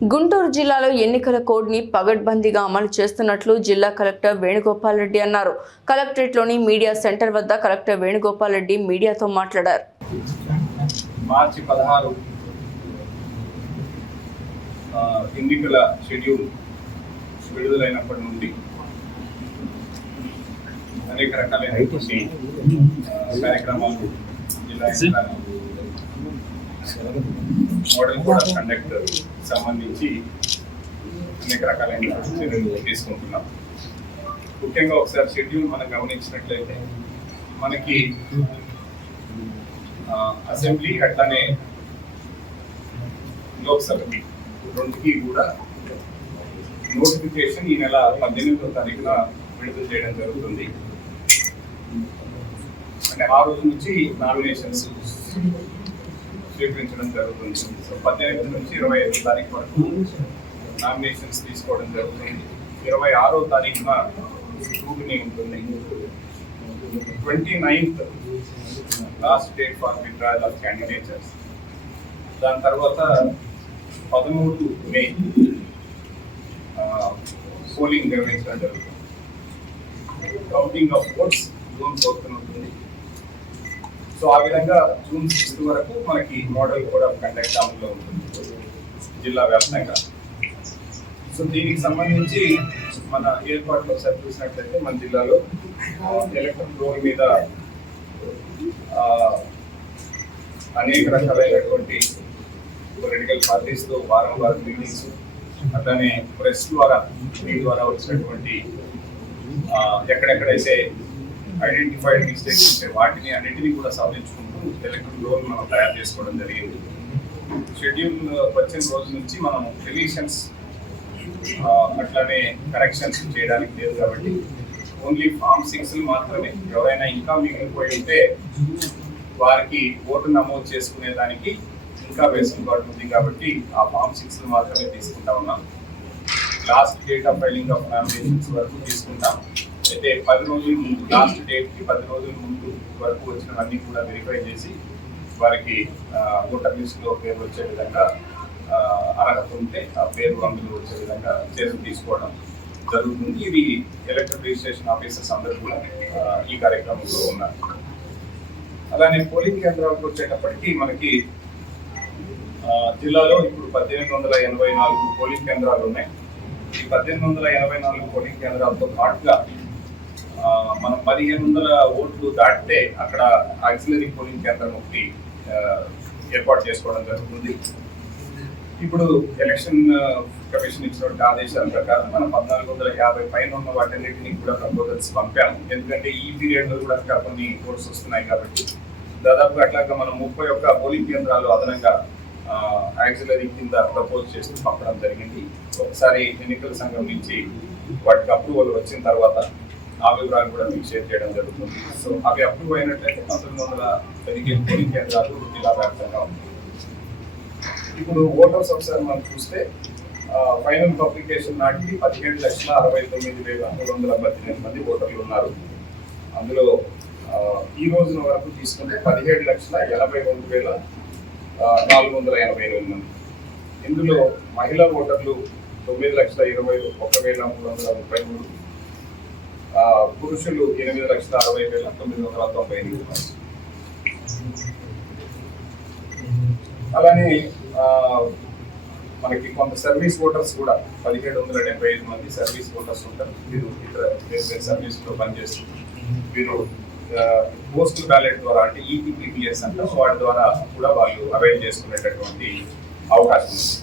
గుంటూరు జిల్లాలో ఎన్నికల కోడ్ని పగడ్బందీగా అమలు చేస్తున్నట్లు జిల్లా కలెక్టర్ వేణుగోపాల్ రెడ్డి అన్నారు. కలెక్టరేట్లోని మీడియా సెంటర్ వద్ద కలెక్టర్ వేణుగోపాల్ రెడ్డి మీడియాతో మాట్లాడారు. మార్చి 16 ఎన్నికల షెడ్యూల్ విడుదలైనప్పటి నుండి అనేక రకాలైనటువంటి కార్యక్రమాలు జిల్లా మోడల్ కోడ్ ఆఫ్ కండక్ట్ సంబంధించి అనేక రకాలైన చర్యలు తీసుకుంటున్నాం. ముఖ్యంగా ఒకసారి షెడ్యూల్ మనం గమనించినట్లయితే మనకి అసెంబ్లీ అట్లానే లోక్సభకి రెండుకి కూడా నోటిఫికేషన్ ఈ నెల 18వ తారీఖున విడుదల చేయడం జరుగుతుంది. అంటే ఆ రోజు నుంచి నామినేషన్స్ స్వీకరించడం జరుగుతుంది. సో 18 నుంచి 25 తారీఖు వరకు నామినేషన్స్ తీసుకోవడం జరుగుతుంది. 26వ తారీఖున స్క్రూటినీ ఉంటుంది. 29th last date for withdrawal of candidatures. దాని తర్వాత 13 మే పోలింగ్ నిర్వహించడం జరుగుతుంది. Counting of votes June 4th ఉంటుంది. సో ఆ విధంగా జూన్ 6th వరకు మనకి మోడల్ కోడ్ ఆఫ్ కండక్ట్ అమల్లో ఉంటుంది జిల్లా వ్యాప్తంగా. సో దీనికి సంబంధించి మన ఏర్పాట్లు ఒకసారి చూసినట్లయితే మన జిల్లాలో ఎలక్ట్రల్ రోల్ మీద అనేక రకాలైనటువంటి పొలిటికల్ పార్టీస్తో వారం మీటింగ్స్, అట్లానే ప్రెస్ ద్వారా దీని ద్వారా వచ్చినటువంటి ఎక్కడెక్కడైతే ఐడెంటిఫైడ్ మిస్టేక్స్ ఉంటే వాటిని అన్నింటినీ కూడా సవరించుకుంటూ ఎలక్ట్రల్ రోల్ మనం తయారు చేసుకోవడం జరిగింది. షెడ్యూల్ వచ్చిన రోజు నుంచి మనం రిలీషన్స్ అట్లానే కరెక్షన్స్ చేయడానికి లేదు కాబట్టి ఓన్లీ ఫామ్ 6 మాత్రమే ఎవరైనా ఇంకా మిగిలిపోయి ఉంటే వారికి ఓటు నమోదు చేసుకునే దానికి ఇంకా వెసులుబాటు ఉంది కాబట్టి ఆ ఫామ్ 6 మాత్రమే తీసుకుంటా ఉన్నాం. Last date of filing of nominations వరకు తీసుకుంటాం. అయితే 10 రోజుల ముందు, లాస్ట్ డేట్కి 10 రోజుల ముందు వరకు వచ్చినవన్నీ కూడా వెరిఫై చేసి వారికి ఓటర్ లిస్టులో పేరు వచ్చే విధంగా అర్హత ఉంటే ఆ పేరు అందులో వచ్చే విధంగా చర్యలు తీసుకోవడం జరుగుతుంది. ఇది ఎలక్ట్రల్ రిజిస్ట్రేషన్ ఆఫీసర్స్ అందరూ కూడా ఈ కార్యక్రమంలో ఉన్నారు. అలానే పోలింగ్ కేంద్రాలకు వచ్చేటప్పటికి మనకి జిల్లాలో ఇప్పుడు 1884 పోలింగ్ కేంద్రాలు ఉన్నాయి. ఈ 1884 పోలింగ్ కేంద్రాలతో పాటుగా మనం 1500 ఓట్లు దాటితే అక్కడ ఆక్సిలరీ పోలింగ్ కేంద్రం ఒకటి ఏర్పాటు చేసుకోవడం జరుగుతుంది. ఇప్పుడు ఎలక్షన్ కమిషన్ ఇచ్చినటువంటి ఆదేశాల ప్రకారం మనం 1450 పైన ఉన్న వాటన్నిటిని కూడా ప్రపోజల్స్ పంపాము. ఎందుకంటే ఈ పీరియడ్ లో కూడా ఇంకా కొన్ని ఓట్స్ వస్తున్నాయి కాబట్టి దాదాపుగా అట్లాగా మనం 31 పోలింగ్ కేంద్రాలు అదనంగా ఆక్సిలరీ కింద ప్రపోజ్ చేస్తూ పంపడం జరిగింది. ఒకసారి ఎన్నికల సంఘం నుంచి వాటికి అప్రూవల్ వచ్చిన తర్వాత ఆ వివరాలు కూడా మీకు షేర్ చేయడం జరుగుతుంది. సో అవి అప్రూవ్ అయినట్లయితే 1915 పోలింగ్ కేంద్రాలు జిల్లా వ్యాప్తంగా ఉంది. ఇప్పుడు ఓటర్స్ ఒకసారి మనం చూస్తే ఫైనల్ పబ్లికేషన్ నాటికి 17,69,318 మంది ఓటర్లు ఉన్నారు. అందులో ఈ రోజున వరకు తీసుకుంటే 17,82,488 మంది. ఇందులో మహిళా ఓటర్లు 9,21,333, పురుషులు 8,60,998 మంది. అలానే మనకి కొంత సర్వీస్ ఓటర్స్ కూడా 1775 మంది సర్వీస్ ఓటర్స్ ఉంటారు. వీరు ఇతర సర్వీస్ లో పనిచేస్తారు. వీరు పోస్టల్ బ్యాలెట్ ద్వారా అంటే ఈపీపీఎస్ అంటారు, వాటి ద్వారా కూడా వాళ్ళు అవైల్ చేసుకునేటటువంటి అవకాశం ఉంది.